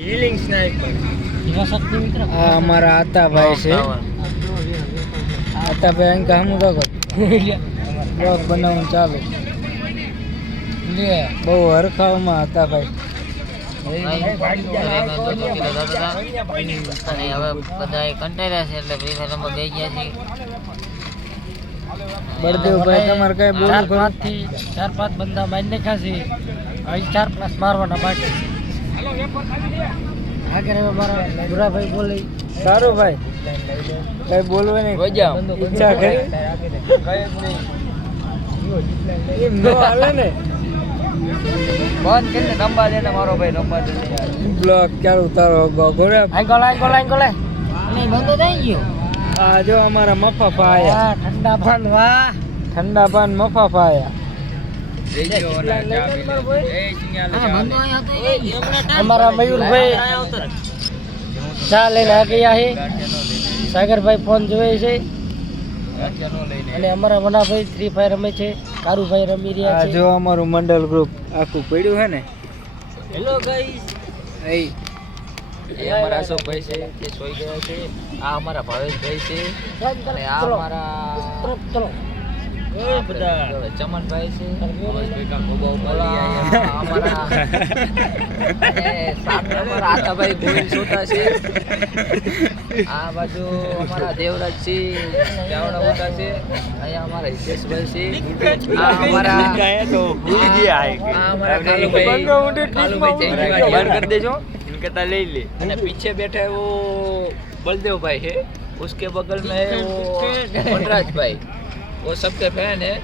Healing sniper આ અમારા આતાભાઈ છે. આતાભાઈ અંકા હમું તો બ્લોગ બનાવવાનું ચાલુ બહુ હરખાવમાં આતાભાઈ. અને હવે બધા કંટાળ્યા છે એટલે ફ્રી ફાયર માં ગઈ ગયા છે. બળદેવભાઈ તમારે કઈ બોલું ખરું? 4-5 બંદા મારી નાખ્યા છે. હવે 4+ મારવાના બાકી. આગળ હવે મારા ગુરાભાઈ બોલે. સારું ભાઈ કઈ બોલવાની ઈચ્છા કરી એમ ન હાલે ને. બંધ કરીને રમવા દે ને મારો ભાઈ રમવા દે. બ્લોગ ચાલુ તારો ગોરા. આંગોલે નહીં બંધ થઈ ગયો. આ જો અમારા મફાફા આયા. ઠંડા પાન વાહ ઠંડા પાન મફાફા આયા. અમારા મયુરભાઈ ચા લઈને આ ગયા છે. સાગરભાઈ ફોન જોવે છે અને અમારા મનાભાઈ ફ્રી ફાયર રમે છે. કારુભાઈ રમી રહ્યા આ છે. જો અમારું મંડળ ગ્રુપ આખું પડ્યું છે ને. Hello guys. એ અમારા અશોકભાઈ છે તે સોઈ ગયા છે. આ અમારા ભાવેશભાઈ છે અને આ અમારા ચલો ચમનભાઈ છે. આતાભાઈ ગોવિંદ સોતા છે. આ બાજુ અમારા દેવરાજ છે ગાવડા ઉતા છે. અહીંયા અમારા હિતેશભાઈ છે. આ અમારા અને पीछे बैठा है वो बलदेव भाई है. उसके बगल में है वो वनराज भाई. वो सबके फैन है.